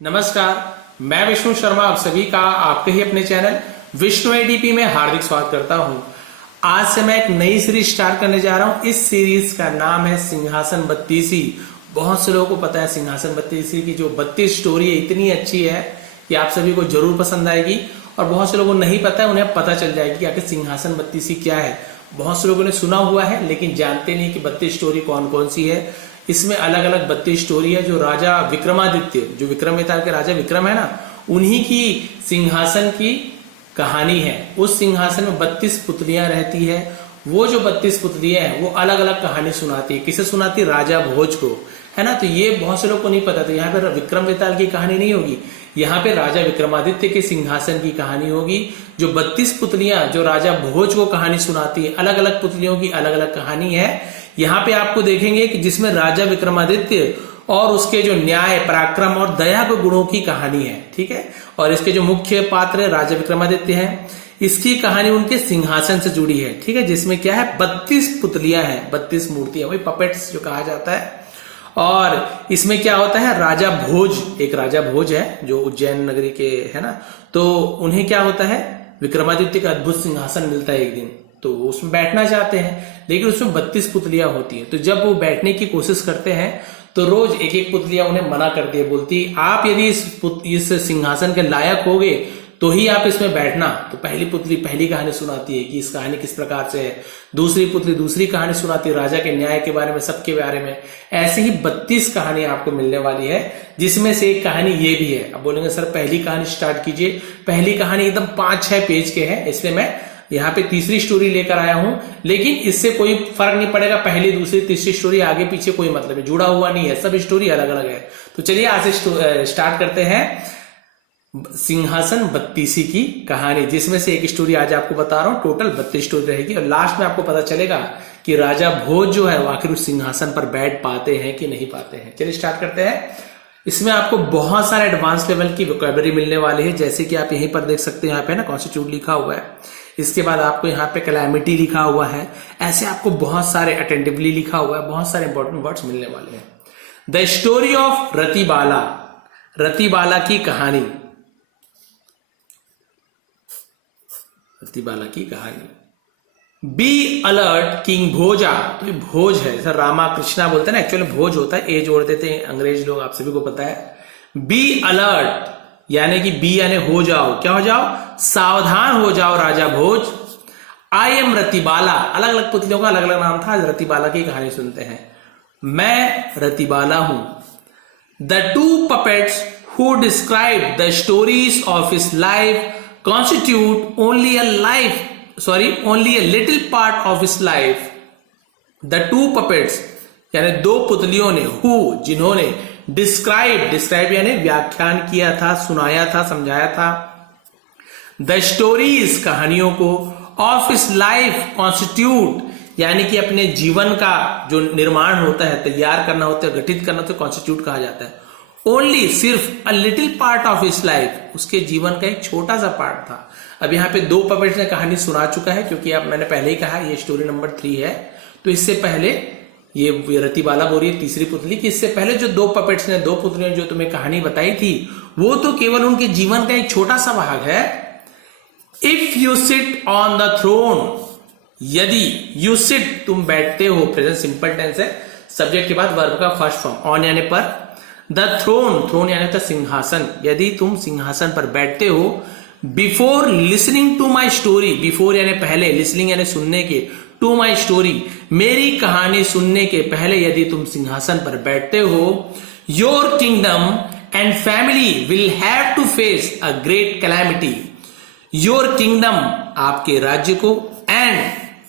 नमस्कार, मैं विष्णु शर्मा आप सभी का आपके ही अपने चैनल विष्णु एडीपी में हार्दिक स्वागत करता हूं। आज से मैं एक नई सीरीज स्टार्ट करने जा रहा हूं। इस सीरीज का नाम है सिंहासन बत्तीसी। बहुत से लोगों को पता है सिंहासन बत्तीसी की जो 32 स्टोरी है इतनी अच्छी है कि आप सभी को जरूर पसंद आएगी, और बहुत से लोगों को नहीं पता है उन्हें पता चल जाएगी कि आखिर सिंहासन बत्तीसी क्या है। बहुत से लोगों ने सुना हुआ है लेकिन जानते नहीं कि 32 स्टोरी कौन कौन सी है। इसमें अलग अलग 32 स्टोरी है जो राजा विक्रमादित्य, जो विक्रम वेताल के राजा विक्रम है ना, उन्हीं की सिंहासन की कहानी है। उस सिंहासन में 32 पुतलियां रहती है। वो जो 32 पुतलियां हैं वो अलग अलग कहानी सुनाती है। किसे सुनाती है? राजा भोज को, है ना। तो ये बहुत से लोग को नहीं पता। तो यहाँ पे विक्रम वेताल की कहानी नहीं होगी, यहाँ पे राजा विक्रमादित्य के सिंहासन की कहानी होगी। जो 32 पुतलियां जो राजा भोज को कहानी सुनाती है, अलग अलग पुतलियों की अलग अलग कहानी है। यहाँ पे आपको देखेंगे कि जिसमें राजा विक्रमादित्य और उसके जो न्याय, पराक्रम और दया के गुणों की कहानी है, ठीक है। और इसके जो मुख्य पात्र राजा विक्रमादित्य है, इसकी कहानी उनके सिंहासन से जुड़ी है, ठीक है। जिसमें क्या है, 32 पुतलियां हैं, 32 मूर्तियां, वही पपेट्स जो कहा जाता है। और इसमें क्या होता है, राजा भोज, एक राजा भोज है जो उज्जैन नगरी के है ना, तो उन्हें क्या होता है, विक्रमादित्य का अद्भुत सिंहासन मिलता है एक दिन, तो उसमें बैठना चाहते हैं, लेकिन उसमें 32 पुतलियां होती हैं। तो जब वो बैठने की कोशिश करते हैं तो रोज एक एक पुतलियां उन्हें मना करती है, बोलती आप यदि इस सिंहासन के लायक होगे तो ही आप इसमें बैठना। तो पहली पुतली पहली कहानी सुनाती है कि इस कहानी किस प्रकार से है, दूसरी पुतली दूसरी कहानी सुनाती है राजा के न्याय के बारे में, सबके बारे में। ऐसे ही 32 कहानी आपको मिलने वाली है, जिसमें से एक कहानी ये भी है। अब बोलेंगे सर पहली कहानी स्टार्ट कीजिए। पहली कहानी एकदम 5-6 पेज के है, इसलिए मैं यहाँ पे तीसरी स्टोरी लेकर आया हूं, लेकिन इससे कोई फर्क नहीं पड़ेगा। पहली दूसरी तीसरी स्टोरी आगे पीछे कोई मतलब है, जुड़ा हुआ नहीं है, सब स्टोरी अलग अलग है। तो चलिए आज से स्टार्ट करते हैं सिंहासन बत्तीसी की कहानी, जिसमें से एक स्टोरी आज आपको बता रहा हूं। टोटल 32 स्टोरी रहेगी और लास्ट में आपको पता चलेगा कि राजा भोज जो है वो आखिर उस सिंहासन पर बैठ पाते हैं कि नहीं पाते हैं। चलिए स्टार्ट करते हैं। इसमें आपको बहुत सारे एडवांस लेवल की वोकैबुलरी मिलने वाली है, जैसे कि आप यहीं पर देख सकते हैं, यहाँ पे ना कॉन्स्टिट्यूट लिखा हुआ है, इसके बाद आपको यहाँ पे कैलामिटी लिखा हुआ है। ऐसे आपको बहुत सारे अटेंटिवली लिखा हुआ है, बहुत सारे इंपॉर्टेंट वर्ड्स मिलने वाले हैं। द स्टोरी ऑफ रतिबाला, रतिबाला की कहानी, रतिबाला की कहानी। बी अलर्ट किंग भोजा, तो ये भोज है, जैसा रामा कृष्णा बोलते हैं ना, एक्चुअली भोज होता है, ए जोड़ देते हैं अंग्रेज लोग, आप सभी को पता है। बी अलर्ट यानी कि बी यानी हो जाओ, क्या हो जाओ, सावधान हो जाओ राजा भोज। आई एम रतिबाला, अलग अलग पुतलियों का अलग अलग नाम था, रतिबाला की कहानी सुनते हैं। मैं रतिबाला हूं। The two puppets who describe the stories of his life constitute only a little part of his life. The two puppets यानी दो पुतलियों ने, who जिन्होंने, describe यानी व्याख्यान किया था, सुनाया था, समझाया था, the stories कहानियों को, of his life constitute यानी कि अपने जीवन का जो निर्माण होता है, तैयार करना होता है, गठित करना होता है, constitute कहा जाता है। ओनली सिर्फ a little part of his life, उसके जीवन का एक छोटा सा पार्ट था। अब यहाँ पे दो पपेट्स ने कहानी सुना चुका है, क्योंकि अब मैंने पहले ही कहा ये स्टोरी नंबर 3 है। तो इससे पहले ये रतिबाला बोल रही है तीसरी पुतली की, इससे पहले जो दो पपेट्स ने, दो पुतलियों जो तुम्हें कहानी बताई थी, वो तो केवल उनके जीवन का एक छोटा सा भाग है। If you sit on the throne, यदि, यू सिट तुम बैठते हो, प्रेजेंट सिंपल टेंस है, सब्जेक्ट के बाद वर्ब का फर्स्ट फॉर्म, ऑन यानी पर, द थ्रोन यानी तो सिंहासन, यदि तुम सिंहासन पर बैठते हो। Before listening to my story, before यानी पहले, लिसनिंग यानी सुनने के, टू माई स्टोरी मेरी कहानी सुनने के पहले यदि तुम सिंहासन पर बैठते हो, your kingdom and family will have to face a great calamity. Your kingdom आपके राज्य को, एंड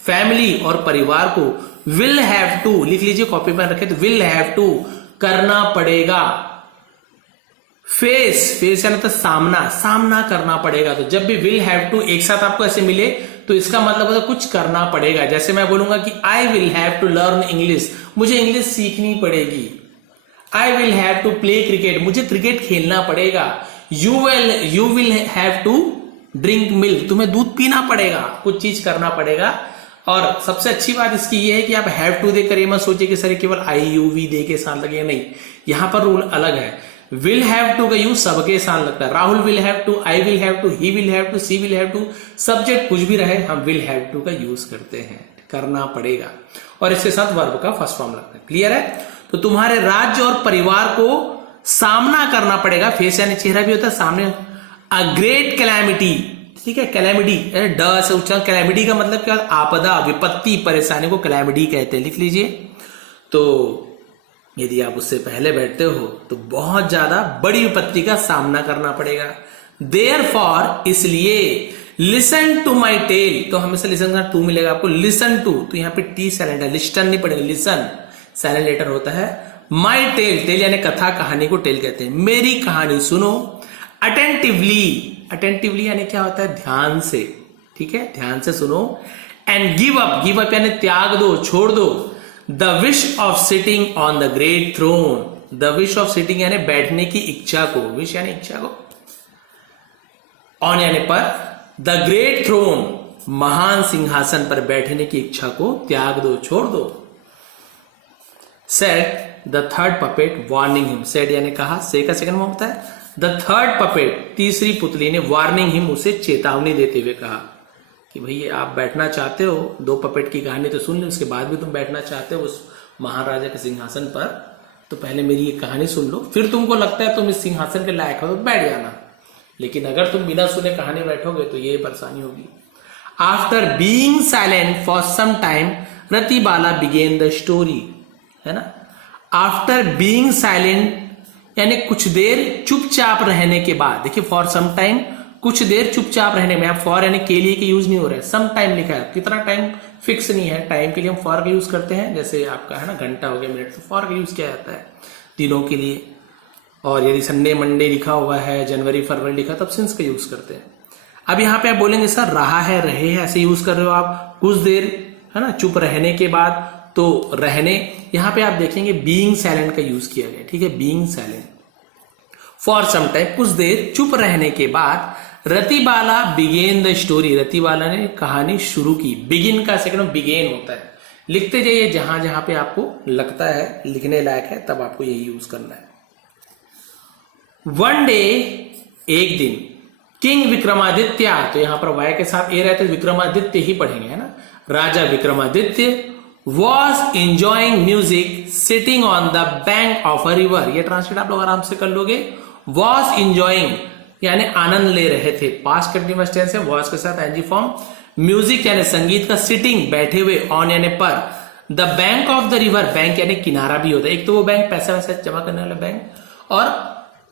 फैमिली और परिवार को, विल हैव टू लिख लीजिए, कॉपी पर रखे, तो विल हैव टू करना पड़ेगा। फेस यानी तो सामना करना पड़ेगा। तो जब भी विल हैव टू एक साथ आपको ऐसे मिले तो इसका मतलब होता है कुछ करना पड़ेगा। जैसे मैं बोलूंगा कि I will have to learn English, मुझे इंग्लिश सीखनी पड़ेगी। I will have to play cricket, मुझे क्रिकेट खेलना पड़ेगा। You will have to drink milk, तुम्हें दूध पीना पड़ेगा, कुछ चीज करना पड़ेगा। और सबसे अच्छी बात इसकी ये है कि आप हैव टू देकर ये मत सोचिए कि सर केवल IUV दे के साथ लगे, नहीं, यहां पर रूल अलग है। विल हैव टू का यूज सबके साथ लगता है। Rahul will have to, I will have to, he will have to, she will have to, subject कुछ भी रहे हम विल हैव टू का यूज करते हैं, करना पड़ेगा। और इसके साथ वर्ब का फर्स्ट फॉर्म लगता है। क्लियर है? तो तुम्हारे राज्य और परिवार को सामना करना पड़ेगा, फेस यानी चेहरा भी होता है, सामने अ ग्रेट कैलामिटी, ठीक है, कैलामिटी ड से उच्चारण, कैलामिटी का मतलब क्या? आपदा, विपत्ति, परेशानी को कैलामिटी कहते हैं, लिख लीजिए। तो यदि आप उससे पहले बैठते हो तो बहुत ज्यादा बड़ी विपत्ति का सामना करना पड़ेगा। देयरफॉर, इसलिए, लिसन टू माई टेल, तो हमेशा लिसन का टू मिलेगा आपको, लिसन टू, तो यहाँ पे टी साइलेंट है, लिस्टन नहीं पड़ेगा, लिसन साइलेंट लेटर होता है। माई टेल, टेल यानी कथा, कहानी को टेल कहते हैं, मेरी कहानी सुनो। अटेंटिवली, अटेंटिवली यानी क्या होता है? ध्यान से, ठीक है, ध्यान से सुनो। And give up, give up यानी त्याग दो, छोड़ दो। The wish of sitting on the great throne, the wish of sitting यानी बैठने की इच्छा को, विश यानी इच्छा को, ऑन यानी पर, द ग्रेट थ्रोन महान सिंहासन पर बैठने की इच्छा को त्याग दो, छोड़ दो। Said the third puppet warning him, said यानी कहा, से का सेकंड में होता है। द थर्ड पपेट, तीसरी पुतली ने वार्निंग हिम, उसे चेतावनी देते हुए कहा कि भाई आप बैठना चाहते हो, दो पपेट की कहानी तो सुन ली, उसके बाद भी तुम बैठना चाहते हो उस महाराजा के सिंहासन पर, तो पहले मेरी ये कहानी सुन लो, फिर तुमको लगता है तुम इस सिंहासन के लायक हो तो बैठ जाना। लेकिन अगर तुम बिना सुने कहानी बैठोगे तो ये परेशानी होगी। After being silent for some time Ratibala began the story, है ना। आफ्टर बीइंग साइलेंट यानी कुछ देर चुपचाप रहने के बाद, देखिए फॉर सम टाइम, कुछ देर चुपचाप रहने में, फॉर यानी के लिए के यूज नहीं हो रहा है, सम टाइम लिखा है, कितना टाइम फिक्स नहीं है, टाइम के लिए हम फॉर का यूज करते हैं, जैसे आपका है ना घंटा हो गया, मिनट, तो फॉर का यूज किया जाता है दिनों के लिए। और यदि संडे मंडे लिखा हुआ है, जनवरी फरवरी लिखा, तब सिंस का यूज करते हैं। अब यहाँ पे आप बोलेंगे सर रहा है, रहे हैं, ऐसे यूज कर रहे हो आप, कुछ देर है ना चुप रहने के बाद, तो रहने, यहाँ पे आप देखेंगे बीइंग साइलेंट का यूज किया गया, ठीक है, being silent. For some time, कुछ देर चुप रहने के बाद, Ratibala began the story, Ratibala ने कहानी शुरू की। बिगिन का सेकंड बिगेन होता है, लिखते जाइए जहां जहां पे आपको लगता है लिखने लायक है, तब आपको यही यूज करना है। वन डे, एक दिन, किंग विक्रमादित्य, तो यहां पर वाय के साथ ए रहते, विक्रमादित्य ही पढ़ेंगे, है ना, राजा Vikramaditya was enjoying music sitting on the bank of a river, ये ट्रांसलेट आप लोग आराम से कर लोगे। was enjoying यानी आनंद ले रहे थे, पास्ट कंटीन्यूअस टेंस है, was के साथ एनजी फॉर्म। म्यूजिक यानी संगीत का, सिटिंग बैठे हुए, ऑन यानी पर, the bank of the river, bank यानी किनारा भी होता है, एक तो वो बैंक पैसा वैसा जमा करने वाला बैंक, और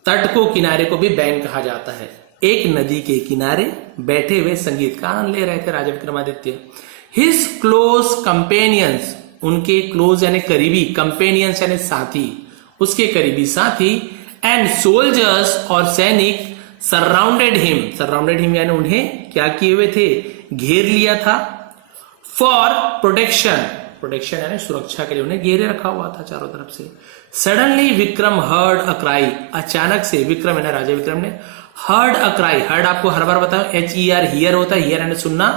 तट को, किनारे को भी बैंक कहा जाता है। एक नदी के किनारे बैठे हुए संगीत का आनंद ले रहे थे राजा विक्रमादित्य। हिज क्लोज कंपेनियंस, उनके क्लोज यानी करीबी, कंपेनियंस यानी साथी, उसके करीबी साथी, एंड सोल्जर्स और सैनिक, सराउंडेड हिम यानी उन्हें क्या किए हुए थे? घेर लिया था। फॉर प्रोटेक्शन यानी सुरक्षा के लिए उन्हें घेरे रखा हुआ था चारों तरफ से। Suddenly Vikram heard a cry, अचानक से विक्रम यानी राजा विक्रम ने हर्ड अ क्राई, हर्ड आपको हर बार बताओ HER, हियर होता है, हियर यानी सुनना,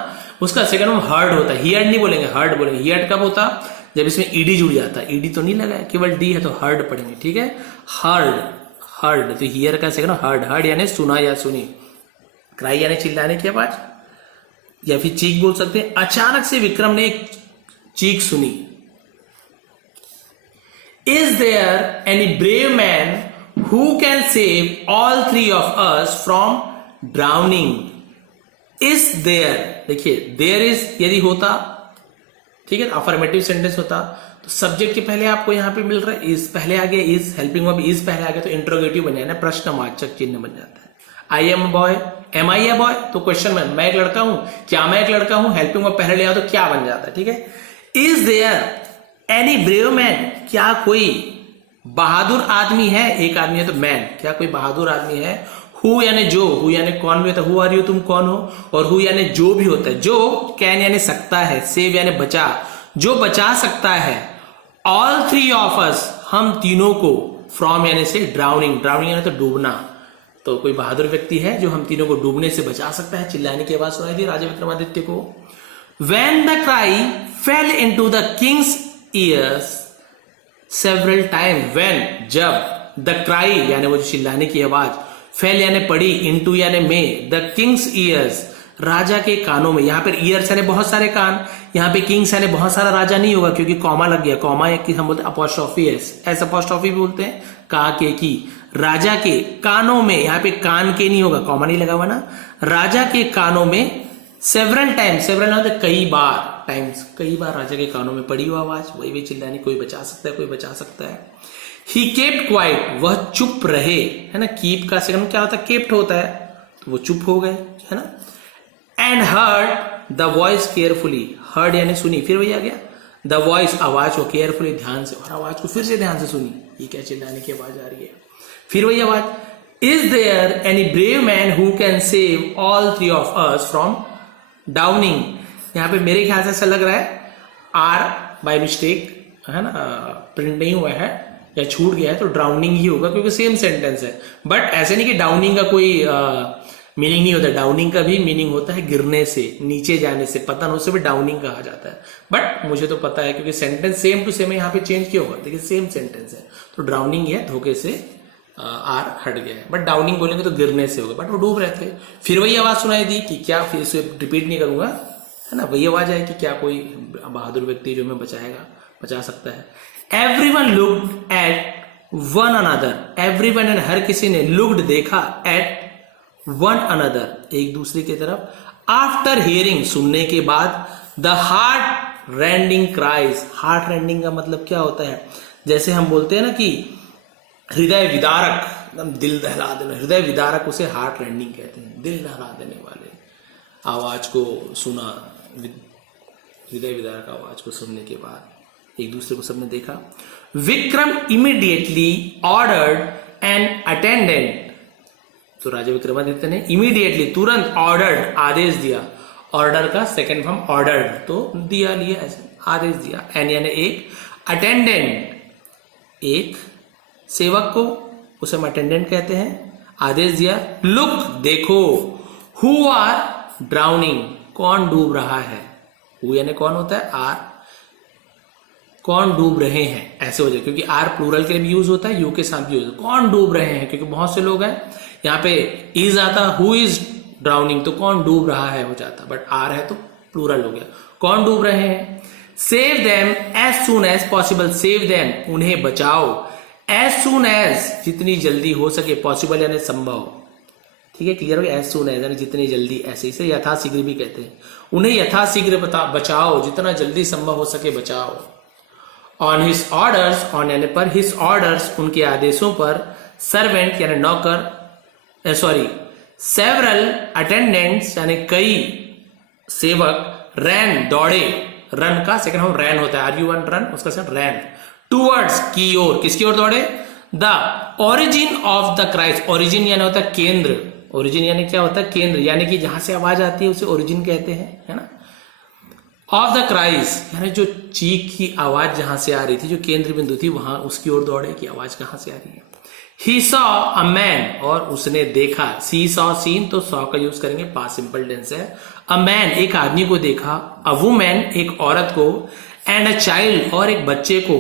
उसका सेकंड में हर्ड होता है, हियर नहीं बोलेंगे, हर्ड बोलेंगे। हियर कब होता? जब इसमें ईडी जुड़ जाता है, ईडी तो नहीं लगा है, केवल डी है तो हर्ड पढ़ेंगे, ठीक है, हर्ड, तो हियर का सेकंड हर्ड यानी सुना या सुनी। क्राई यानी चिल्लाने की आवाज, या फिर चीख बोल सकते हैं। अचानक से विक्रम ने एक चीख सुनी। Is there any brave man who can save all three of us from drowning? Is there, देखिए देयर इज यदि होता, ठीक है, अफर्मेटिव सेंटेंस होता तो सब्जेक्ट के पहले आपको यहां पे मिल रहा है इज, पहले आ गया इज, हेल्पिंग वर्ब इज पहले आ गया तो इंट्रोगेटिव बन जाए, प्रश्नवाचक चिन्ह बन जाता है। I am boy, am I a boy, तो क्वेश्चन में मैं एक लड़का हूं, क्या मैं एक लड़का हूं, हेल्पिंग वर्ब पहले ले आओ तो क्या बन जाता है, ठीक है। Is there any brave man, क्या कोई बहादुर आदमी है, एक आदमी है तो मैन, क्या कोई बहादुर आदमी है। हु यानी जो, हु यानी कौन भी होता है, हु आर यू, तुम कौन हो, और हु यानी जो भी होता है, जो, कैन यानी सकता है, सेव यानी बचा, जो बचा सकता है। ऑल थ्री ऑफ अस, हम तीनों को, फ्रॉम यानी से, ड्राउनिंग यानी तो डूबना, तो कोई बहादुर व्यक्ति है जो हम तीनों को डूबने से बचा सकता है। चिल्लाने की आवाज सुनाई दी राजा विक्रमादित्य को। When the cry fell into the king's ears several times, when, जब, द क्राई यानी वो जो चिल्लाने की आवाज, फेल यानी पड़ी, इनटू यानी में, द किंग्स ईयर्स राजा के कानों में। यहाँ पर ईयर्स यानी बहुत सारे कान, यहाँ पे किंग्स यानी बहुत सारा राजा नहीं होगा क्योंकि कॉमा लग गया। कॉमा एक हम बोलते हैं अपोस्ट्रोफी, एस अपोस्ट्रोफी भी बोलते हैं, का के की। राजा के कानों में, यहाँ पे कान के नहीं होगा, कॉमा नहीं लगा हुआ ना। राजा के कानों में सेवरल टाइम, सेवरल मतलब कई बार, टाइम्स कई बार राजा के कानों में पड़ी हुआ आवाज, वही चिल्लाने, कोई बचा सकता है, कोई बचा सकता है। ही केप्ट क्वाइट, वह चुप रहे, है ना। कीप का सेकंड क्या होता है, केप्ट होता है, तो वो चुप हो गए, है ना। And heard the voice carefully, heard यानी सुनी, फिर वही आ गया द वॉइस आवाज को, केयरफुली ध्यान से, और आवाज को फिर से ध्यान से सुनी, ये क्या चिल्लाने की आवाज आ रही है, फिर वही आवाज। Is there any brave man who can save all three of us from drowning. यहां पे मेरे ख्याल से ऐसा लग रहा है आर बाय मिस्टेक, है ना, प्रिंट नहीं हुआ है या छूट गया है, तो ड्राउनिंग ही होगा क्योंकि सेम सेंटेंस है। बट ऐसे नहीं कि डाउनिंग का कोई मीनिंग नहीं होता, डाउनिंग का भी मीनिंग होता है गिरने से, नीचे जाने से, पतन होने से भी डाउनिंग कहा जाता है। बट मुझे तो पता है क्योंकि सेंटेंस सेम टू सेम यहाँ पे चेंज किया होगा, देखिए सेम सेंटेंस है, तो ड्राउनिंग है, धोखे से आर हट गया है। बट डाउनिंग बोलेंगे तो गिरने से होगा, बट वो डूब रहे थे। फिर वही आवाज सुनाई दी कि क्या, फिर इसे रिपीट नहीं करूंगा, है ना, वही आवाज है कि क्या कोई बहादुर व्यक्ति जो हमें बचाएगा, बचा सकता है। Everyone looked at one another, everyone and हर किसी ने, लुक्ड देखा, एट वन अनदर एक दूसरे की तरफ, आफ्टर हियरिंग सुनने के बाद, the heart rending cries. Heart rending का मतलब क्या होता है, जैसे हम बोलते हैं ना कि हृदय विदारक, एकदम दिल दहला देना, हृदय विदारक उसे हार्ट रेंडिंग कहते हैं, दिल दहला देने वाले आवाज को सुना, हृदय विदारक आवाज को सुनने के बाद एक दूसरे को सबने देखा। Vikram immediately ordered an attendant, तो राजा विक्रमादित्य ने इमीडिएटली तुरंत ऑर्डर्ड आदेश दिया, ऑर्डर का सेकंड फॉर्म ऑर्डर्ड, तो दिया, लिया, ऐसे आदेश दिया। एन यानी एक, अटेंडेंट एक सेवक को, उसे हम अटेंडेंट कहते हैं, आदेश दिया। लुक देखो, हु आर ड्राउनिंग कौन डूब रहा है, हु यानी कौन होता है, आर कौन डूब रहे हैं, ऐसे हो जाए, क्योंकि आर प्लूरल के लिए भी यूज होता है, यू के साथ भी यूज होता है, कौन डूब रहे हैं, क्योंकि बहुत से लोग हैं, यहाँ पे इज आता, हु इज ड्राउनिंग, तो कौन डूब रहा है हो जाता, बट आर है तो प्लूरल हो गया, कौन डूब रहे हैं। Save them as soon as possible, save them उन्हें बचाओ, एज सून एज जितनी जल्दी हो सके, पॉसिबल यानी संभव, ठीक है, क्लियर हो गया, एज सून एज यानी जितनी जल्दी, ऐसे इसे यथाशीघ्र भी कहते हैं, उन्हें यथाशीघ्र बचाओ, जितना जल्दी संभव हो सके बचाओ। ऑन हिज ऑर्डर्स, ऑन यानी पर, हिज ऑर्डर्स उनके आदेशों पर, सर्वेंट यानी नौकर, सॉरी सेवरल अटेंडेंट्स यानी कई सेवक, रैन दौड़े, रन का सेकंड फॉर्म रैन होता है, आर यू वन रन, उसका सेकंड रैन, टूवर्ड्स की ओर, किसकी ओर दौड़े, the origin of the Christ, origin यानी होता है केंद्र, ओरिजिन यानी क्या होता है, केंद्र, यानी कि जहां से आवाज आती है उसे ओरिजिन कहते हैं, है ना। ऑफ द क्राइस्ट यानी जो चीख की आवाज जहां से आ रही थी, जो केंद्र बिंदु थी वहां, उसकी ओर दौड़े कि आवाज कहां से आ रही है। He saw a man, और उसने देखा, सी सॉ सीन, तो सॉ का यूज करेंगे, पास्ट सिंपल टेंस है। अ मैन एक आदमी को देखा, अ वुमैन एक औरत को, एंड अ चाइल्ड और एक बच्चे को,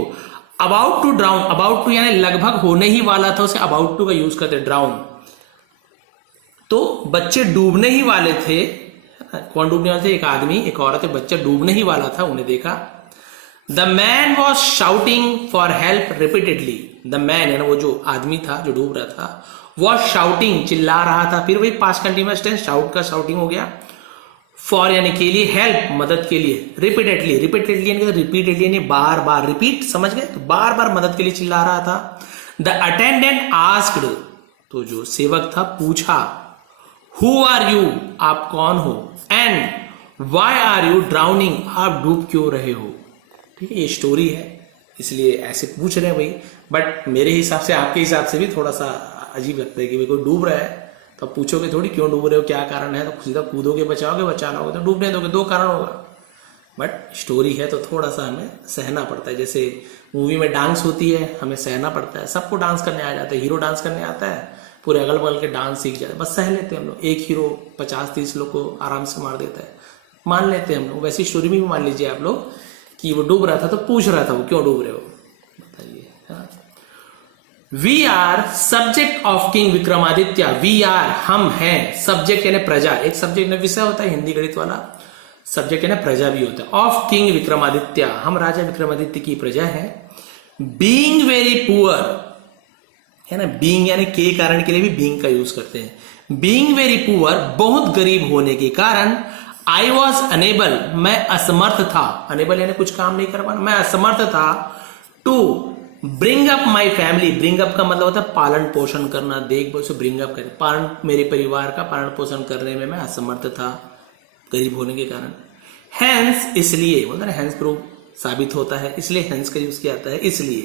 about to drown, about to यानी लगभग होने ही वाला था, उसे अबाउट टू का यूज करते, ड्राउन, तो बच्चे डूबने ही वाले थे, कौन डूबने वाले थे, एक आदमी, एक औरत, एक बच्चा डूबने ही वाला था, उन्हें देखा। The man was shouting for help repeatedly, the man यानी वो जो आदमी था जो डूब रहा था, वॉज शाउटिंग चिल्ला रहा था, फिर वही पास्ट कंटिन्यूअस टेंस, शाउट का शाउटिंग हो गया, फॉर यानी के लिए, हेल्प मदद के लिए, रिपीटेडली, रिपीटेडली यानी रिपीटेडली यानी बार बार, रिपीट समझ गए, तो बार बार मदद के लिए चिल्ला रहा था। द अटेंडेंट आस्क्ड, तो जो सेवक था पूछा, हु आर यू आप कौन हो, and why are you drowning आप डूब क्यों रहे हो, ठीक है, ये स्टोरी है इसलिए ऐसे पूछ रहे हैं भाई, बट मेरे हिसाब से आपके हिसाब से भी थोड़ा सा अजीब लगता है कि भाई कोई डूब रहा है तो आप पूछोगे थोड़ी क्यों डूब रहे हो, क्या कारण है, तो सीधा कूदोगे बचाओगे, बचाना होगा तो डूबने दोगे, दो कारण होगा, बट स्टोरी है तो थोड़ा सा हमें सहना पड़ता है। जैसे मूवी में डांस होती है, हमें सहना पड़ता है, सबको डांस करने आ जाता है, हीरो डांस करने आता है, पूरे अगल बगल के डांस सीख जाते, बस सह लेते हैं हम लोग, एक हीरो 50-30 लोग को आराम से मार देता है, मान लेते हैं हम लोग। वैसी स्टोरी में भी मान लीजिए आप लोग कि वो डूब रहा था तो पूछ रहा था वो क्यों डूब रहे हो, बताइए, है ना। We are subject of king Vikramaditya. We are हम हैं, सब्जेक्ट यानी प्रजा, एक सब्जेक्ट में विषय होता है हिंदी गणित वाला, सब्जेक्ट यानी प्रजा भी होता है। ऑफ किंग विक्रमादित्य, हम राजा विक्रमादित्य की प्रजा है। बीइंग वेरी पुअर है ना, बीइंग यानी के कारण के लिए भी बीइंग का यूज करते हैं। बीइंग वेरी पुअर, बहुत गरीब होने के कारण, आई वॉज अनेबल, मैं असमर्थ था, अनेबल यानी कुछ काम नहीं कर पाना, मैं असमर्थ था, to bring up my family, bring up का मतलब होता है पालन पोषण करना, देखभाल से ब्रिंग अप करना, पालन, मेरे परिवार का पालन पोषण करने में मैं असमर्थ था गरीब होने के कारण। हैंस, इसलिए बोलते ना, हैंस प्रूफ साबित होता है, इसलिए हैंस का यूज किया जाता है, इसलिए।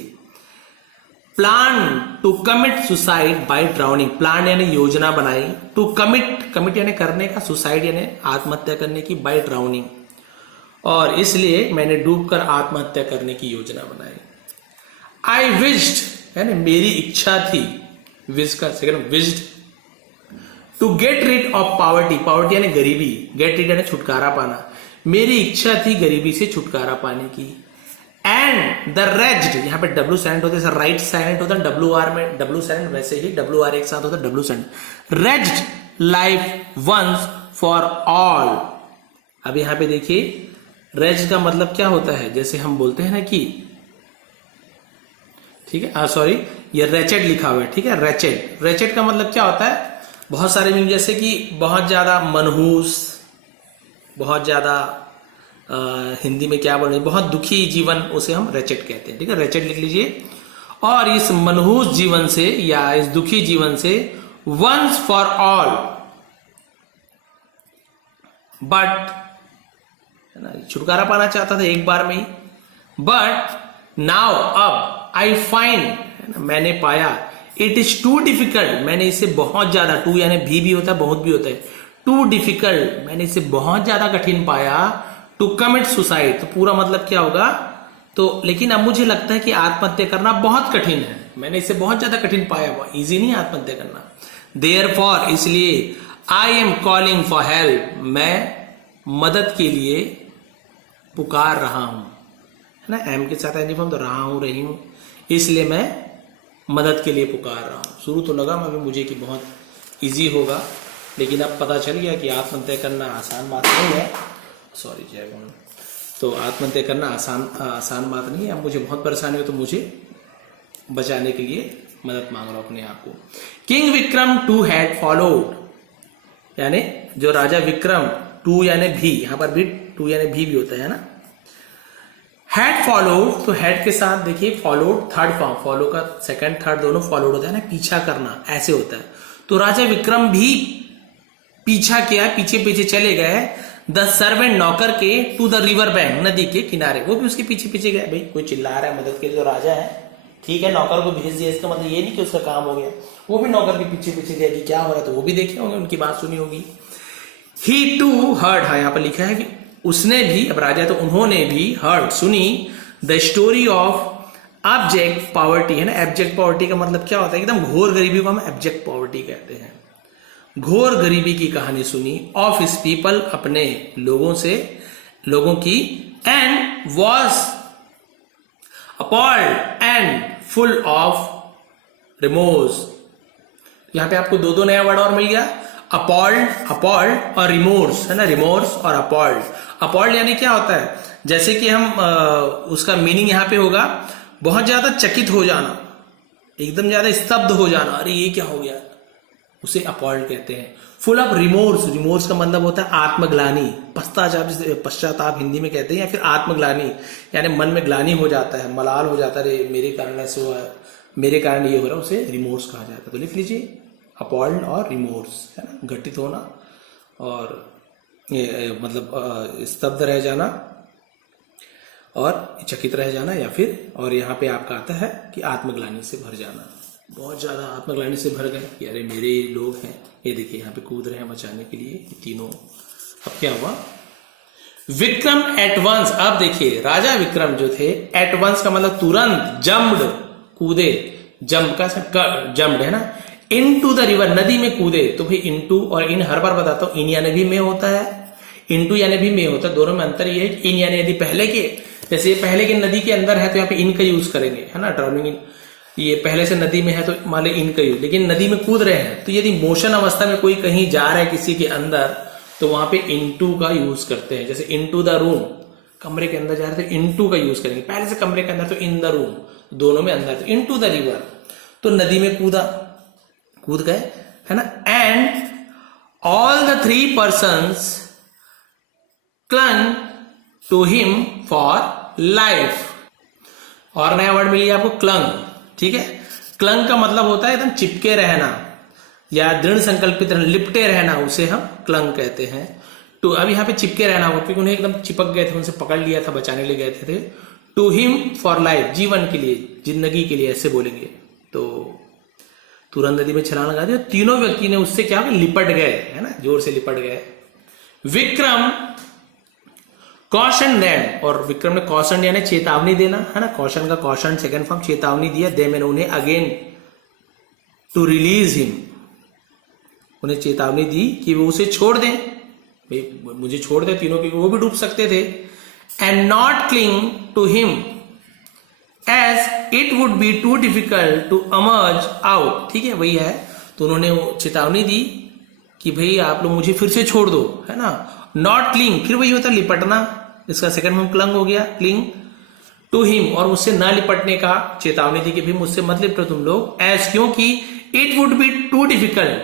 Plan to commit suicide by drowning, plan यानी योजना बनाई, टू कमिट, कमिट यानी करने का, सुसाइड यानी आत्महत्या करने की, बाय ड्राउनिंग, और इसलिए मैंने डूबकर आत्महत्या करने की योजना बनाई। आई विश्ड यानी मेरी इच्छा थी, विश का second wished, to get rid of poverty, poverty यानी गरीबी, गेट रिड यानी छुटकारा पाना, मेरी इच्छा थी गरीबी से छुटकारा पाने की। एंड द रेज्ड, यहां पे डब्ल्यू साइलेंट होता है, राइट साइलेंट होता है, डब्ल्यू आर में डब्ल्यू साइलेंट, वैसे ही डब्ल्यू आर एक साथ होता है, W silent. Raised life once for all, अब यहां पे देखिए रेज्ड का मतलब क्या होता है, जैसे हम बोलते हैं ना कि, ठीक है, सॉरी ये रेचेड लिखा हुआ है, ठीक है, रेचेड, रेचेड का मतलब क्या होता है, बहुत सारे मीनिंग, जैसे कि बहुत ज्यादा मनहूस, बहुत ज्यादा हिंदी में क्या बोल रहे हैं, बहुत दुखी जीवन, उसे हम रेचेड कहते हैं, ठीक है, रेचेड लिख लीजिए। और इस मनहूस जीवन से या इस दुखी जीवन से वंस फॉर ऑल, बट छुटकारा पाना चाहता था एक बार में ही, बट नाउ अब, आई फाइंड मैंने पाया, इट इज टू डिफिकल्ट, मैंने इसे बहुत ज्यादा, टू यानी भी होता है, बहुत भी होता है, टू डिफिकल्ट मैंने इसे बहुत ज्यादा कठिन पाया, टू कमिट सुसाइड, तो पूरा मतलब क्या होगा, तो लेकिन अब मुझे लगता है कि आत्महत्या करना बहुत कठिन है, मैंने इसे बहुत ज्यादा कठिन पाया, हुआ इजी नहीं आत्महत्या करना। देयरफॉर, इसलिए, I am calling for help, मैं मदद के लिए पुकार रहा हूं, है ना, एम के साथ एनिफॉर्म, तो रहा हूं, रही हूं, इसलिए मैं मदद के लिए पुकार रहा हूं। शुरू तो लगा मैं मुझे कि बहुत इजी होगा, लेकिन अब पता चल गया कि आत्महत्या करना आसान बात नहीं है, सॉरी जय गुरु, तो आत्महत्या करना आसान बात नहीं है। अब मुझे बहुत परेशानी हो तो मुझे बचाने के लिए मदद मांग रहा हूं अपने आप को। King Vikram too had followed, यानी जो राजा विक्रम, टू यानी भी, यहां पर भी टू यानी भी होता है ना, हैड फॉलोड, तो हैड के साथ देखिए फॉलोड थर्ड फॉर्म, फॉलो का सेकंड थर्ड दोनों फॉलोड होता है ना, पीछा करना ऐसे होता है, तो राजा विक्रम भी पीछा किया, पीछे पीछे चले गए, द सर्वेंट नौकर के, टू द रिवर बैंक, नदी के किनारे, वो भी उसके पीछे पीछे गए, भाई कोई चिल्ला रहा है मदद के लिए, जो राजा है, ठीक है, नौकर को भेज दिया, इसका मतलब ये नहीं कि उसका काम हो गया, वो भी नौकर के पीछे पीछे गया कि क्या हो रहा है, तो वो भी देखे होंगे, उनकी बात सुनी होगी। ही टू हर्ड, हाँ यहाँ पर लिखा है कि उसने भी, अब राजा तो उन्होंने भी, हर्ड सुनी, the story of abject poverty, है ना, एब्जेक्ट पॉवर्टी का मतलब क्या होता है, एकदम घोर गरीबी को हम एब्जेक्ट पॉवर्टी कहते हैं, घोर गरीबी की कहानी सुनी, ऑफ हिज पीपल, अपने लोगों से, लोगों की, and was appalled and full of remorse, यहां पे आपको दो नया वर्ड और मिल गया, अपॉल्ड और रिमोर्स, है ना, रिमोर्स और अपॉल्ड। अपॉल्ड यानी क्या होता है, जैसे कि हम उसका मीनिंग यहां पे होगा बहुत ज्यादा चकित हो जाना, एकदम ज्यादा स्तब्ध हो जाना, अरे ये क्या हो गया, उसे अपॉल्ड कहते हैं। फुल ऑफ रिमोर्स, रिमोर्स का मतलब होता है आत्मग्लानी, पश्चाताप हिंदी में कहते हैं, या फिर आत्मग्लानी यानी मन में ग्लानी हो जाता है, मलाल हो जाता है, मेरे कारण ऐसे हुआ, मेरे कारण ये हो रहा है, उसे रिमोर्स कहा जाता है। तो लिख लीजिए अपॉल्ड और रिमोर्स, है ना, घटित होना और ये मतलब स्तब्ध रह जाना और चकित रह जाना, या फिर, और यहाँ पे आपका आता है कि आत्मग्लानी से भर जाना, बहुत ज्यादा आत्मग्लानी से भर गए कि अरे मेरे लोग हैं, ये देखिए यहाँ पे कूद रहे हैं बचाने के लिए तीनों। अब क्या हुआ, विक्रम एट वंस, अब देखिए राजा विक्रम जो थे, एट वंस का मतलब तुरंत, जम्ड कूदे, जम का जम्ड है ना, इन टू द रिवर, नदी में कूदे, तो भाई इनटू और इन हर बार बताता हूं, इन यानी भी में होता है, इनटू यानी भी में होता है, दोनों में अंतर ये है कि इन यानी यदि पहले के, जैसे ये पहले के नदी के अंदर है तो यहाँ पे इन का यूज करेंगे, है ना, ड्राउनिंग इन, ये पहले से नदी में है तो मान लो इनका ही, लेकिन नदी में कूद रहे हैं, तो यदि मोशन अवस्था में कोई कहीं जा रहा है किसी के अंदर, तो वहां पे इनटू का यूज करते हैं। जैसे इनटू द रूम, कमरे के अंदर जा रहे थे, इनटू का यूज करेंगे। पहले से कमरे के अंदर तो इन द रूम, दोनों में अंदर, तो इनटू द रिवर, तो नदी में कूद गए, है ना। And all the 3 persons clung to him for life। और नया वर्ड मिली आपको, क्लंग। ठीक है, क्लंग का मतलब होता है एकदम चिपके रहना या दृढ़ संकल्पित रहना, लिपटे रहना, उसे हम क्लंग कहते हैं। तो अब यहाँ पे चिपके रहना होगा क्योंकि उन्हें एकदम चिपक गए थे, उनसे पकड़ लिया था, बचाने ले गए थे। टू हिम फॉर लाइफ, जीवन के लिए, जिंदगी के लिए, ऐसे बोलेंगे। तो तुरंत नदी में छलांग लगा दिया, तीनों व्यक्ति ने उससे क्या हो, लिपट गए, है ना, जोर से लिपट गए। विक्रम कॉशन देम, और विक्रम ने कॉशन यानी चेतावनी देना, है ना, कॉशन का कॉशन सेकंड फॉर्म, चेतावनी दिया। दे मैंने उन्हें अगेन टू रिलीज हिम, उन्हें चेतावनी दी कि वो उसे छोड़ दें, मुझे छोड़ दे, तीनों के वो भी डूब सकते थे। And not cling to him as it would be too difficult to emerge out. ठीक है, वही है। तो उन्होंने वो चेतावनी दी कि भाई आप लोग मुझे फिर से छोड़ दो, है ना। नॉट क्लिंग, फिर वही होता है लिपटना, इसका सेकंड फॉर्म क्लंग हो गया, क्लिंग टू हिम, और उससे ना लिपटने का चेतावनी दी कि भाई मुझसे मत लिपटो तुम लोग। एज, क्योंकि it would be too difficult,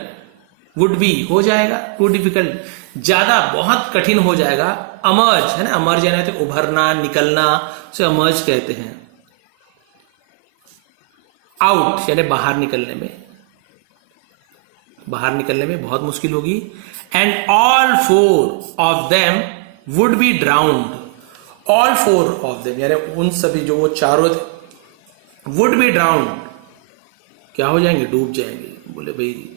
would be हो जाएगा, टू डिफिकल्ट ज्यादा, बहुत कठिन हो जाएगा। अमर्ज, है ना, अमर्ज यानी तो उभरना, निकलना, उसे अमर्ज कहते हैं। आउट यानी बाहर निकलने में, बहुत मुश्किल होगी। And all 4 of them would be drowned, all 4 of them यानी उन सभी जो वो चारों वुड बी ड्राउंड, क्या हो जाएंगे, डूब जाएंगे। बोले भाई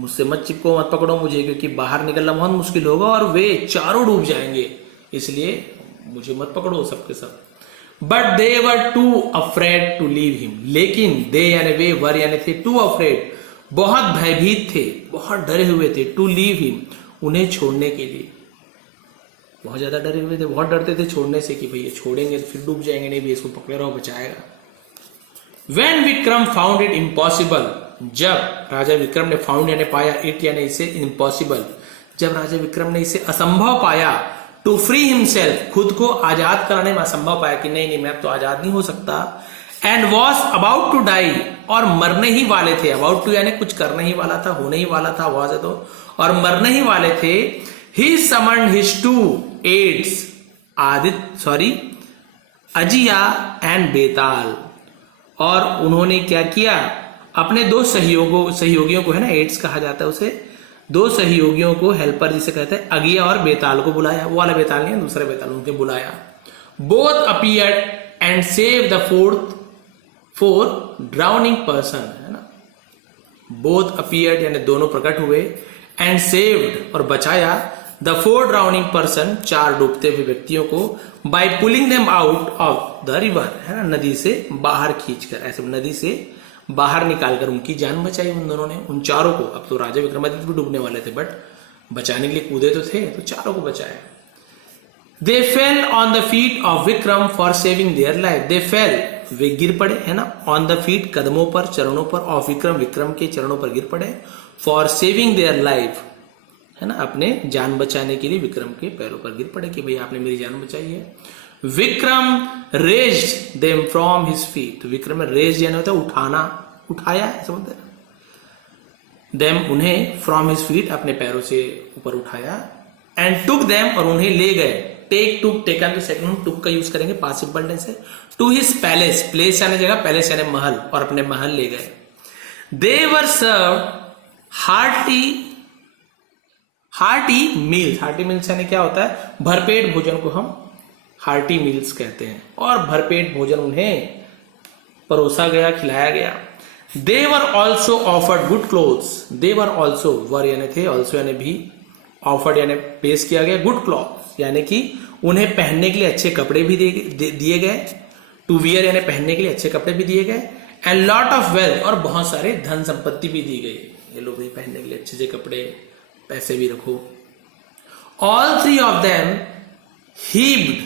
मुझसे मत चिपको, मत पकड़ो मुझे, क्योंकि बाहर निकलना बहुत मुश्किल होगा और वे चारों डूब जाएंगे, इसलिए मुझे मत पकड़ो सबके सब। But they were too afraid to leave him, लेकिन दे यानी वे, वर यानी थे, टू अफ्रेड बहुत भयभीत थे, बहुत डरे हुए थे, टू लीव हिम उन्हें छोड़ने के लिए, बहुत ज्यादा डरे हुए थे, बहुत डरते थे छोड़ने से कि भैया छोड़ेंगे फिर डूब जाएंगे, नहीं भी इसको पकड़े रहो, बचाएगा। When Vikram found it impossible, जब राजा विक्रम ने फाउंड यानी पाया, इट यानी इसे, इम्पॉसिबल, जब राजा विक्रम ने इसे असंभव पाया, टू फ्री हिमसेल्फ खुद को आजाद कराने में असंभव पाया कि नहीं मैं अब तो आजाद नहीं हो सकता। And was about to die, और मरने ही वाले थे, अबाउट टू यानी कुछ करने ही वाला था, होने ही वाला था, वॉज है तो, और मरने ही वाले थे। He summoned his two aides, Ajiya and Betal, और उन्होंने क्या किया, अपने 2 सहयोगियों को, है ना, एड्स कहा जाता है उसे, 2 सहयोगियों को, हेल्पर जिसे कहते हैं, अगिया और बेताल को बुलाया, वो वाला बेताल नहीं, दूसरा बेताल, उनको बुलाया। Both appeared and save the four drowning person, है ना, बोथ अपीयर्ड यानी दोनों प्रकट हुए, एंड सेव्ड और बचाया, द 4 ड्राउनिंग पर्सन 4 डूबते हुए व्यक्तियों को, by pulling them out of the river, है ना, नदी से बाहर खींचकर, ऐसे नदी से बाहर निकालकर उनकी जान बचाई उन दोनों ने, उन चारों को। अब तो राजा विक्रमादित्य भी डूबने वाले थे, बट बचाने के लिए कूदे तो थे, तो चारों को बचाया। They fell on the feet of Vikram for saving their life, they fell वे गिर पड़े, है ना, ऑन द फीट कदमों पर, चरणों पर, ऑफ विक्रम विक्रम के चरणों पर गिर पड़े, फॉर सेविंग देयर लाइफ, है ना, अपने जान बचाने के लिए विक्रम के पैरों पर गिर पड़े कि भाई आपने मेरी जान बचाई है। Vikram raised them from his feet, Vikram में रेज यानी होता है उठाना, उठाया, ऐसा बोलते हैं। देम उन्हें, फ्रॉम हिज फीट अपने पैरों से ऊपर उठाया, एंड टुक देम और उन्हें ले गए, टेक टुक, टेकन तो सेकंड हम टुक का यूज करेंगे पार्टिसिपल टेंस से, टू हिज पैलेस, प्लेस यानी जगह, पैलेस यानी महल, और अपने महल ले गए। दे वर सर्व्ड हार्टी मील्स यानी क्या होता है, भरपेट भोजन को हम हार्टी मील्स कहते हैं, और भरपेट भोजन उन्हें परोसा गया, खिलाया गया। They were also offered good clothes, they were also, were यानी थे, ऑल्सो यानी भी, ऑफर्ड यानी पेश किया गया, गुड क्लॉथ यानी कि उन्हें पहनने के लिए अच्छे कपड़े भी दिए गए, टू वियर यानी पहनने के लिए अच्छे कपड़े भी दिए गए, एंड लॉट ऑफ वेल्थ और बहुत सारे धन संपत्ति भी दी गई, ये लोग भी पहनने के लिए अच्छे से कपड़े, पैसे भी रखो। All 3 of them heaped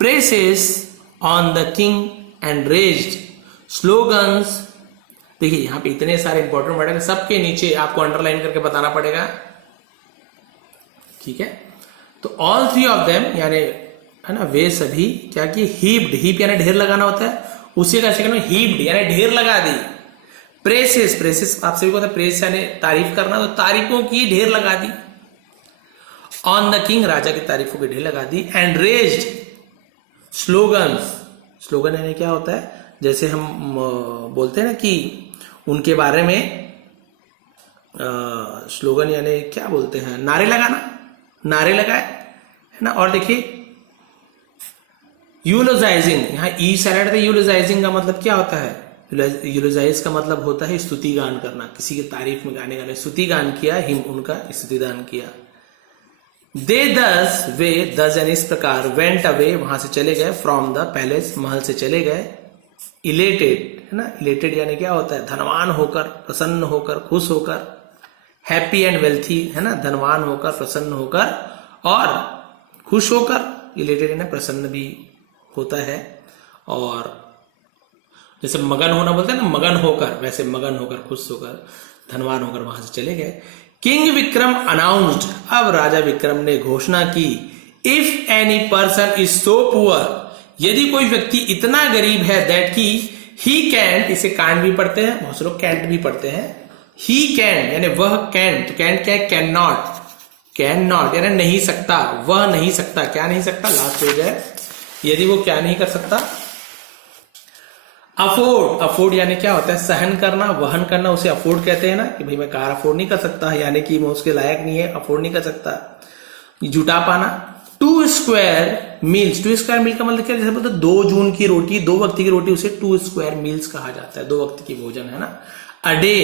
praises on the king and raised slogans. देखिए यहां पे इतने सारे इंपॉर्टेंट वर्ड है, सबके नीचे आपको अंडरलाइन करके बताना पड़ेगा, ठीक है। तो ऑल थ्री ऑफ देम यानी है ना, वे सभी क्या कि हीप्ड, हीप यानी ढेर लगाना होता है, उसी का सेकंड में हीप्ड यानी ढेर लगा दी। प्रेसेस, प्रेसेस आप सभी को पता है, प्रेस यानी तारीफ करना, तो तारीफों की ढेर लगा दी। ऑन द किंग, राजा की तारीफों की ढेर लगा दी। एंड रेज्ड स्लोगन्स, स्लोगन यानी क्या होता है, जैसे हम बोलते हैं ना कि उनके बारे में स्लोगन यानी क्या बोलते हैं, नारे लगाना, नारे लगाए, है ना। और देखिए यूलोजाइजिंग, यहाँ ई सैलेड है, यूलोजाइजिंग का मतलब क्या होता है, यूलोजाइज का मतलब होता है स्तुति गान करना, किसी की तारीफ में गाने गाने, स्तुति गान किया, हिम उनका स्तुति गान किया। दे दस, वे दस यानी इस प्रकार, वेंट अवे वहां से चले गए, फ्रॉम द पैलेस महल से चले गए। इलेटेड है ना, इलेटेड यानी क्या होता है, धनवान होकर, प्रसन्न होकर, खुश होकर। हैप्पी एंड वेल्थी है ना, धनवान होकर, प्रसन्न होकर और खुश होकर। इलेटेड यानी प्रसन्न भी होता है। और जैसे मगन होना बोलते हैं ना, मगन होकर, वैसे मगन होकर, खुश होकर, धनवान होकर वहां से चले गए। किंग विक्रम अनाउंस्ड, अब राजा विक्रम ने घोषणा की, if any person is so poor, यदि कोई व्यक्ति इतना गरीब है, दैट की ही कैंट, इसे कांट भी पढ़ते हैं, बहुत से लोग कैंट भी पढ़ते हैं। ही कैन यानी वह कैन, तो कैन क्या है, कैन नॉट, कैन नॉट यानी नहीं सकता, वह नहीं सकता, क्या नहीं सकता, लास्ट पेज है। यदि वो क्या नहीं कर सकता, अफोर्ड, अफोर्ड यानी क्या होता है, सहन करना, वहन करना, उसे अफोर्ड कहते हैं ना, कि भाई मैं कार अफोर्ड नहीं कर सकता, यानी कि मैं उसके लायक नहीं है, अफोर्ड नहीं कर सकता। जुटा पाना। 2 स्क्वायर मील्स, 2 स्क्वायर मील का मतलब क्या, जैसे बोलते 2 जून की रोटी, 2 वक्त की रोटी, उसे 2 स्क्वायर मील्स कहा जाता है, 2 वक्त की भोजन है ना। अ डे,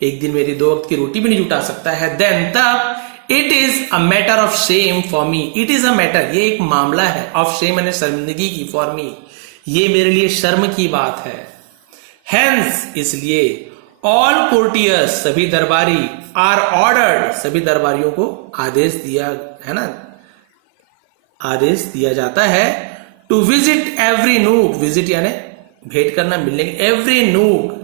एक दिन मेरी 2 वक्त की रोटी भी नहीं जुटा सकता है। देन तब, it is a matter of shame for me, it is a matter, ये एक मामला है, ऑफ शेम यानी शर्मिंदगी की, फॉर मी ये मेरे लिए शर्म की बात है। हेंस इसलिए, ऑल कोर्टियर्स सभी दरबारी, आर ऑर्डर्ड सभी दरबारियों को आदेश दिया है ना, आदेश दिया जाता है, to visit every nook, visit यानी भेंट करना, मिलने की, एवरी नूक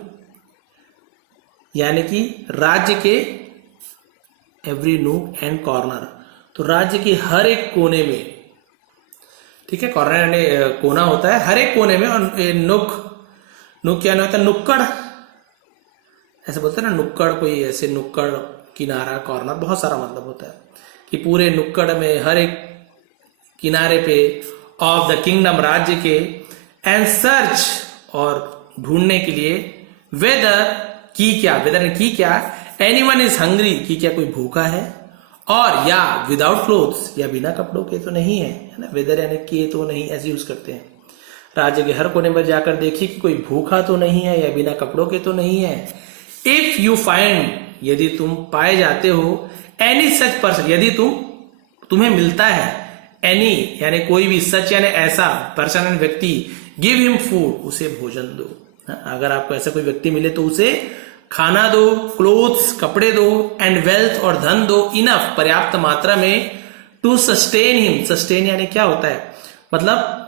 यानी कि राज्य के, एवरी नूक एंड कॉर्नर, तो राज्य के हर एक कोने में, ठीक है, कॉर्नर यानी कोना होता है, हर एक कोने में। और नुक, नुक क्या होता है, नुक्कड़, ऐसे बोलते हैं ना, नुक्कड़, कोई ऐसे नुक्कड़, किनारा, कॉर्नर, बहुत सारा मतलब होता है कि पूरे नुक्कड़ में, हर एक किनारे पे, ऑफ द किंगडम राज्य के, एंड सर्च और ढूंढने के लिए, वेदर की क्या, वेदर की क्या, एनीवन इज हंग्री की क्या कोई भूखा है, और या विदाउट क्लोथ्स या बिना कपड़ों के तो नहीं है, है ना, वेदर यानी के तो नहीं, ऐसे यूज करते हैं। राज्य के हर कोने में जाकर देखिए कि कोई भूखा तो नहीं है या बिना कपड़ों के तो नहीं है। इफ यू फाइंड, यदि तुम पाए जाते हो, एनी सच पर्सन, यदि तुम्हें मिलता है, एनी यानी कोई भी, सच यानी ऐसा, पर्सन यानी व्यक्ति, गिव हिम फूड उसे भोजन दो। अगर आपको ऐसा कोई व्यक्ति मिले तो उसे खाना दो, क्लोथ्स कपड़े दो, एंड वेल्थ और धन दो, इनफ पर्याप्त मात्रा में, टू सस्टेन हिम, सस्टेन यानी क्या होता है, मतलब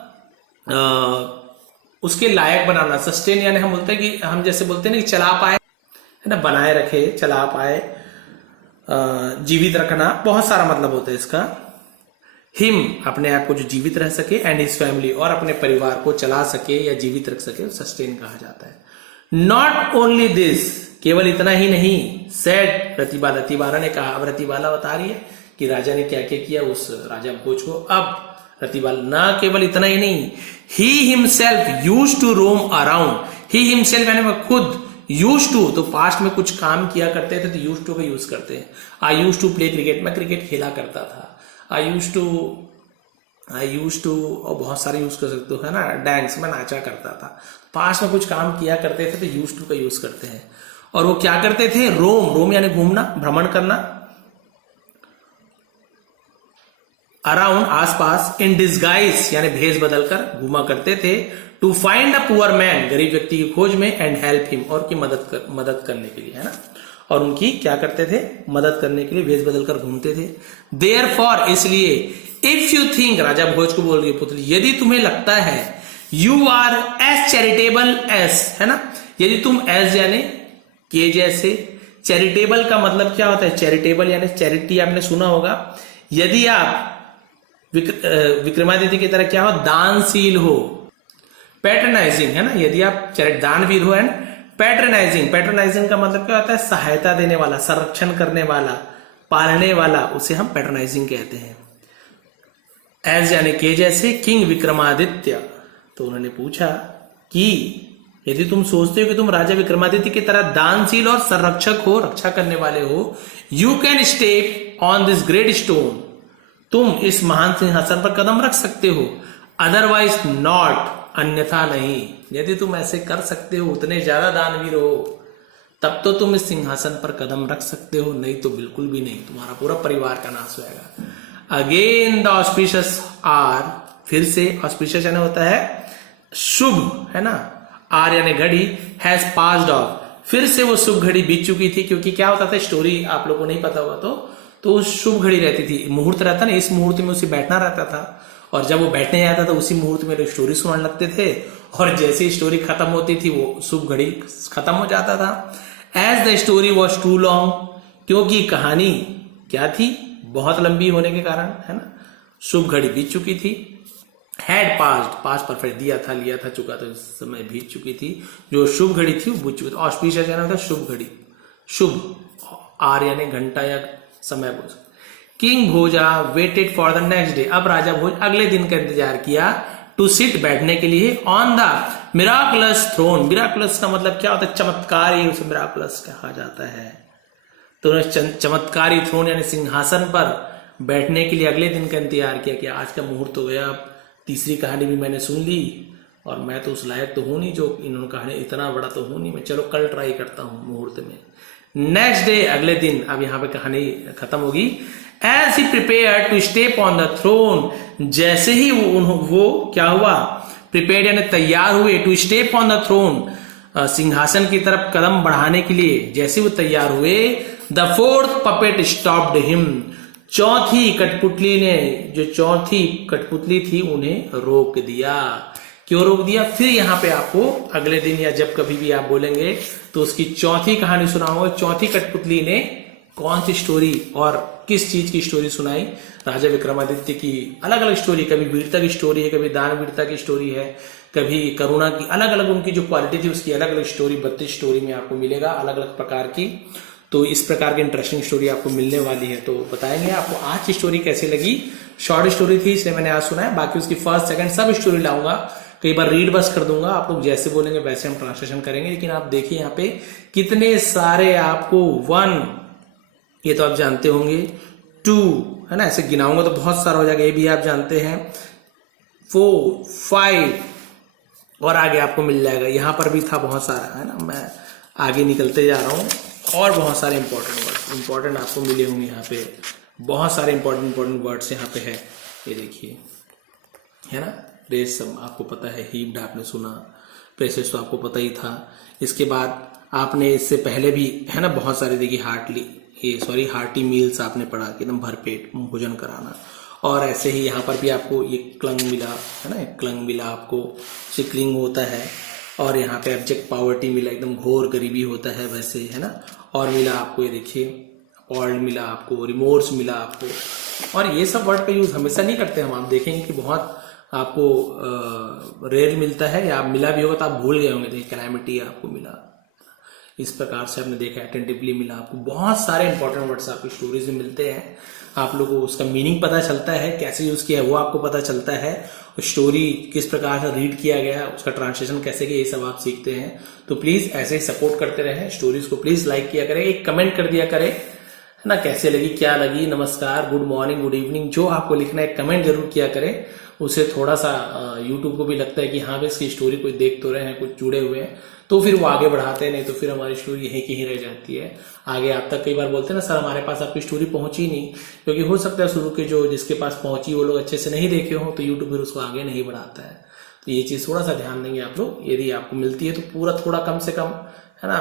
उसके लायक बनाना। सस्टेन यानी हम बोलते हैं कि, हम जैसे बोलते हैं ना कि चला पाए, है ना, बनाए रखे, चला पाए, जीवित रखना, बहुत सारा मतलब होता है इसका। हिम अपने आप को जो जीवित रह सके, एंड हिज फैमिली और अपने परिवार को चला सके या जीवित रख सके, सस्टेन कहा जाता है। नॉट ओनली दिस, केवल इतना ही नहीं, सेड रतिबाला, रतिबाला ने कहा। अब रतिबाला बता रही है कि राजा ने क्या क्या किया उस राजा भोज को। अब रतिबाला, ना केवल इतना ही नहीं, he himself used to roam around, he himself यानी वह खुद, यूज्ड टू तो पास्ट में कुछ काम किया करते थे तो यूज्ड टू का यूज करते हैं। I used to play cricket, मैं क्रिकेट खेला करता था। आई यूज्ड टू और बहुत सारे यूज कर सकते हो, है ना, डांस में नाचा करता था। पास्ट में कुछ काम किया करते थे तो यूज्ड टू का यूज करते हैं। और वो क्या करते थे, रोम, रोम यानी घूमना, भ्रमण करना, अराउंड आसपास, इन डिस्गाइज यानी भेष बदलकर घूमा करते थे, to find a poor man गरीब व्यक्ति की खोज में, एंड हेल्प हिम और की मदद करने के लिए, है ना, और उनकी क्या करते थे, मदद करने के लिए भेष बदलकर घूमते थे। देयरफॉर इसलिए, if you think, Raja Bhoj को बोल रही है पुत्री, यदि तुम्हें लगता है, you are as charitable as, है ना। यदि तुम एज यानी के जैसे, चैरिटेबल का मतलब क्या होता है, चैरिटेबल यानी चैरिटी आपने सुना होगा। यदि आप विक्रमादित्य की तरह क्या हो, दानशील हो, पैटर्नाइजिंग, है ना। यदि आप दानवीर हो एंड पैटर्नाइजिंग, पैटर्नाइजिंग का मतलब क्या होता है, सहायता देने वाला, संरक्षण करने वाला, पालने वाला, उसे हम पैटर्नाइजिंग कहते हैं। एज यानी के जैसे, किंग विक्रमादित्य। तो उन्होंने पूछा कि यदि तुम सोचते हो कि तुम राजा विक्रमादित्य की तरह दानशील और संरक्षक हो, रक्षा करने वाले हो, you can step on this great stone, तुम इस महान सिंहासन पर कदम रख सकते हो, अदरवाइज नॉट, अन्यथा नहीं। यदि तुम ऐसे कर सकते हो, उतने ज्यादा दानवीर हो, तब तो तुम इस सिंहासन पर कदम रख सकते हो, नहीं तो बिल्कुल भी नहीं, तुम्हारा पूरा परिवार का नाश होगा। अगेन द ऑस्पिशियस आर, फिर से ऑस्पिशियस यानी होता है शुभ, है ना। आर यानी घड़ी, हैज पास्ड ऑफ, फिर से वो शुभ घड़ी बीत चुकी थी। क्योंकि क्या होता था, स्टोरी आप लोगों को नहीं पता हुआ तो शुभ घड़ी रहती थी, मुहूर्त रहता ना, इस मुहूर्त में उसे बैठना रहता था, और जब वो बैठने जाता था उसी मुहूर्त में लोग स्टोरी सुनाने लगते थे, और जैसे ही स्टोरी खत्म होती थी वो शुभ घड़ी खत्म हो जाता था। As the story was too long, क्योंकि कहानी क्या थी, बहुत लंबी होने के कारण, है ना, शुभ घड़ी बीत चुकी थी। हैड पास्ड, पास्ट परफेक्ट दिया था, लिया था, चुका था, समय बीत चुकी थी, जो शुभ घड़ी थी वो बीत चुकी थी। ऑस्पिशियस यानी होता शुभ घड़ी, शुभ, आर यानी घंटा या समय बोझ। King Bhoja waited for the next day, अब राजा भोज अगले दिन का इंतजार किया, टू सिट, बैठने के लिए, on the miraculous throne, miraculous का मतलब क्या होता है, चमत्कारी, उसे मिराकुलस कहा जाता है। तो चमत्कारी थ्रोन यानी सिंहासन पर बैठने के लिए अगले दिन का इंतजार किया कि आज का मुहूर्त हो गया, अब तीसरी कहानी भी मैंने सुन ली, और मैं तो उस लायक तो हूं नहीं, जो इन्होंने कहानी, इतना बड़ा तो हूं नहीं मैं, चलो कल ट्राई करता हूं मुहूर्त में। नेक्स्ट डे, अगले दिन, अब यहां पे कहानी खत्म होगी। As he prepare to step on the throne, जैसे ही वो क्या हुआ, प्रिपेयर यानी तैयार हुए, to step on the throne, सिंहासन की तरफ कदम बढ़ाने के लिए, जैसे वो तैयार हुए, the fourth puppet stopped him, चौथी कठपुतली ने, जो चौथी कठपुतली थी उन्हें रोक दिया। क्यों रोक दिया, फिर यहाँ पे आपको अगले दिन या जब कभी भी आप बोलेंगे तो उसकी चौथी कहानी सुनाऊंगा। चौथी कठपुतली ने कौन सी स्टोरी और किस चीज की स्टोरी सुनाई, राजा विक्रमादित्य की अलग अलग स्टोरी, कभी वीरता की स्टोरी है, कभी दान वीरता की स्टोरी है, कभी करुणा की, अलग अलग उनकी जो क्वालिटी थी उसकी अलग अलग स्टोरी 32 स्टोरी में आपको मिलेगा, अलग अलग प्रकार की। तो इस प्रकार की इंटरेस्टिंग स्टोरी आपको मिलने वाली है, तो बताएंगे आपको आज की स्टोरी कैसी लगी। शॉर्ट स्टोरी थी इसलिए मैंने आज सुनाया, बाकी उसकी फर्स्ट सेकंड सब स्टोरी लाऊंगा, कई बार रीड बस कर दूंगा, आप लोग जैसे बोलेंगे वैसे हम ट्रांसलेशन करेंगे। लेकिन आप देखिए यहाँ पे कितने सारे आपको 1, ये तो आप जानते होंगे, 2, है ना, ऐसे गिनाऊंगा तो बहुत सारा हो जाएगा, ये भी आप जानते हैं, 4, 5 और आगे आपको मिल जाएगा। यहाँ पर भी था बहुत सारा, है ना, मैं आगे निकलते जा रहा हूँ, और बहुत सारे इंपॉर्टेंट आपको मिले होंगे। यहाँ पे बहुत सारे इंपॉर्टेंट वर्ड्स यहाँ पे है, ये देखिए, है ना। रेशम आपको पता है, हीप्ड आपने सुना, प्रेसेस तो आपको पता ही था। इसके बाद आपने इससे पहले भी, है ना, बहुत सारे देखिए, हार्टी मील्स आपने पढ़ा कि एकदम भरपेट भोजन कराना। और ऐसे ही यहाँ पर भी आपको ये क्लंग मिला, है ना, क्लंग मिला आपको, सिकलिंग होता है, और यहाँ पे एब्जेक्ट पॉवर्टी मिला, एकदम घोर गरीबी होता है वैसे, है ना। और मिला आपको ये देखिए, ऑल्ड मिला आपको, रिमोर्स मिला आपको। और ये सब वर्ड का यूज हमेशा नहीं करते हम, आप देखेंगे कि बहुत आपको रेयर मिलता है, या मिला भी होगा तो आप भूल गए होंगे। देखिए कैलामिटी आपको मिला, इस प्रकार से आपने देखा, अटेंटिवली मिला आपको, बहुत सारे इंपॉर्टेंट वर्ड्स आपकी स्टोरीज में मिलते हैं। आप लोगों को उसका मीनिंग पता चलता है, कैसे यूज किया है वो आपको पता चलता है, स्टोरी किस प्रकार से रीड किया गया, उसका ट्रांसलेशन कैसे किया, ये सब आप सीखते हैं। तो प्लीज ऐसे ही सपोर्ट करते रहें, स्टोरीज को प्लीज लाइक किया करें, एक कमेंट कर दिया करें, है ना, कैसे लगी, क्या लगी, नमस्कार, गुड मॉर्निंग, गुड इवनिंग, जो आपको लिखना है कमेंट जरूर किया करें। उसे थोड़ा सा यूट्यूब को भी लगता है कि हाँ भाई इसकी स्टोरी कोई देख तो रहे हैं, कुछ जुड़े हुए हैं, तो फिर वो आगे बढ़ाते हैं, नहीं तो फिर हमारी स्टोरी यहीं की ही रह जाती है। आगे आप तक कई बार बोलते हैं ना, सर हमारे पास आपकी स्टोरी पहुंची नहीं, क्योंकि हो सकता है शुरू के जो जिसके पास पहुंची वो लोग अच्छे से नहीं देखे हो, तो यूट्यूब फिर उसको आगे नहीं बढ़ाता है। तो ये चीज थोड़ा सा ध्यान देंगे आप लोग। यदि आपको मिलती है तो पूरा थोड़ा कम से कम, है ना,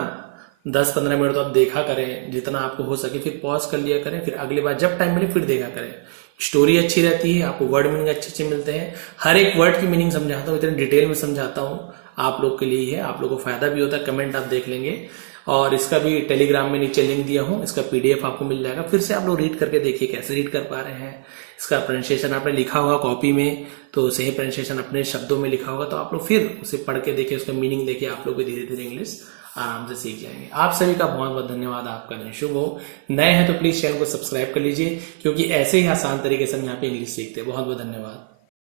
10-15 मिनट तो आप देखा करें जितना आपको हो सके, फिर पॉज कर लिया करें, फिर अगली बार जब टाइम मिले फिर देखा करें। स्टोरी अच्छी रहती है, आपको वर्ड मीनिंग अच्छे अच्छे मिलते हैं, हर एक वर्ड की मीनिंग समझाता हूँ, इतने डिटेल में समझाता हूँ, आप लोग के लिए है, आप लोग को फायदा भी होता है। कमेंट आप देख लेंगे और इसका भी टेलीग्राम में नीचे लिंक दिया हूँ, इसका पीडीएफ आपको मिल जाएगा। फिर से आप लोग रीड करके देखिए कैसे रीड कर पा रहे हैं। इसका प्रोनाउंसिएशन आपने लिखा होगा कॉपी में, तो सही प्रोनाउंसिएशन अपने शब्दों में लिखा होगा, तो आप लोग फिर उसे पढ़ के देखिए, उसका मीनिंग देखिए, आप लोग भी धीरे धीरे इंग्लिश आराम से सीख जाएंगे। आप सभी का बहुत बहुत धन्यवाद। आपका दिन शुभ हो। नए हैं तो प्लीज चैनल को सब्सक्राइब कर लीजिए, क्योंकि ऐसे ही आसान तरीके से हम यहाँ पे इंग्लिश सीखते हैं। बहुत बहुत धन्यवाद।